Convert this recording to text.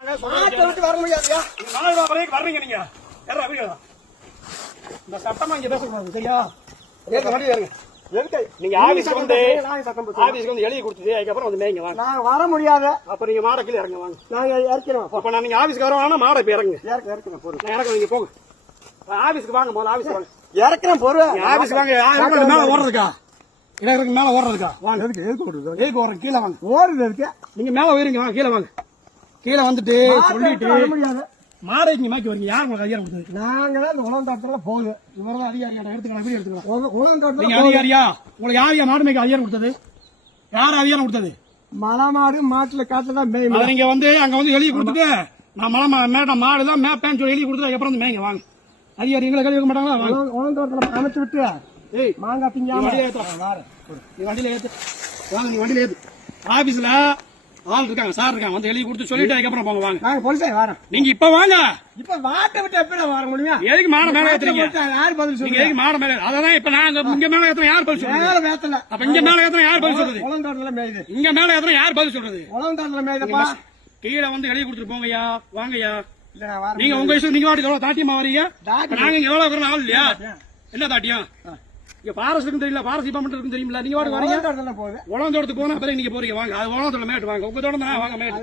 வர முடியாதுயா? வர்றீங்க நீங்க. இந்த சட்டமா இங்க பேசக்கூடாது சரியா? ஏறுங்க. வண்டி எதுக்கு? நீங்க ஆபீஸ்க்கு வந்து ஆபீஸ்க்கு வந்து எழுதி கொடுத்துட்டு அதுக்கப்புறம் வந்து மேய்ங்க வாங்க. நான் வர முடியாது. அப்ப நீங்க மாட கீழே இறங்க வாங்க. நாங்க இறக்கிறோம் அப்ப நான் நீங்க ஆபீஸ்க்கு வரவானா மாட இப்ப இறங்க இறக்க இறக்கிறோம் பொருள் நான் இறங்க நீங்க போங்க. ஆபீஸ்க்கு வாங்க முதல்ல ஆபீஸ்க்கு வாங்க. இறக்கிறேன் பொருள் ஆபீஸ்க்கு வாங்க மேல ஓடுறதுக்கா? இறங்க மேல ஓடுறதுக்கா? வாங்க. எதுக்கு எதுக்கு ஓடுது எதுக்கு கீழே வாங்க. ஓடுது எதுக்கு? நீங்க மேல உயருங்க வாங்க கீழே வாங்க. கீழே வந்துட்டு சொல்லிட்டு மாடை இங்க மாக்கி வரீங்க யார் உங்களுக்கு அதிகாரம் கொடுத்தது? நாங்க தான் இந்த உலகம் தாட்டத்துல போகுது. இவர் தான் அதிகாரி எடுத்துக்கலாம் வீடியோ எடுத்துக்கலாம் உலகம் தாட்டத்துல அதிகாரியா? உங்களுக்கு யார் மாடு மேய்க்க அதிகாரம் கொடுத்தது? யார் அதிகாரம் கொடுத்தது? மலை மாடு மாட்டுல காட்டுல தான் அதை நீங்க வந்து அங்க வந்து எழுதி கொடுத்துட்டு நான் மலை மா- மேட்ட மாடு தான் மேப்பேன்னு சொல்லி எழுதி கொடுத்து அதுக்கப்புறம் வந்து மேய்ங்க வாங்க. அதிகாரி எங்களை கழுவி மாட்டாங்களா? உலகம் தாட்டத்துல அமைச்சு விட்டு. ஏய் மாங்காய் நீ திங்காம வண்டியில ஏத்து. நீ வண்டியில ஏத்து. வாங்க நீ வண்டியில ஏத்து. ஆபீஸ்ல ஆள் இருக்காங்க சார் இருக்காங்க வந்து எழுதி கொடுத்து சொல்லிட்டு அதுக்கப்புறம் போங்க வாங்க. நாங்க போலீஸே வரோம் நீங்க இப்ப வாங்க. இப்ப வாட்டை விட்டு எப்படி வர முடியும்? எதுக்கு மாட மேல ஏத்துறீங்க? யாரு பதில் சொல்லுங்க? எதுக்கு மாட மேல அதான் இப்ப நாங்க இங்க மேல ஏத்துறோம் யார் பதில் சொல்றது? மேல வேத்தல அப்ப இங்க மேல ஏத்துறோம் யார் பதில் சொல்றது? உலகம் தாட்டத்துல மேயுது. இங்க மேல ஏத்துறோம் யார் பதில் சொல்றது? உலகம் தாட்டத்துல மேயுதப்பா. கீழே வந்து எழுதி கொடுத்துட்டு போங்கய்யா வாங்கய்யா. நீங்க உங்க இஷ்டம் நீங்க வாட்டுக்கு எவ்வளவு தாட்டியமா வரீங்க? நாங்க இங்க எவ்வளவு ஆள் இல்லையா? என்ன தாட்டியம்? இங்க பாரஸ் இருக்குன்னு தெரியல பாரஸ் டிபார்ட்மெண்ட் தெரியுமில்ல நீங்க வாட்டுக்கு வரீங்க தோட்டத்துக்கு போனா பிறகு நீங்க போறீங்க. வாங்க அது உலகம் தோட்டம் மேட்டு வாங்க. உங்க தோட்டம் வாங்க மேட்டு.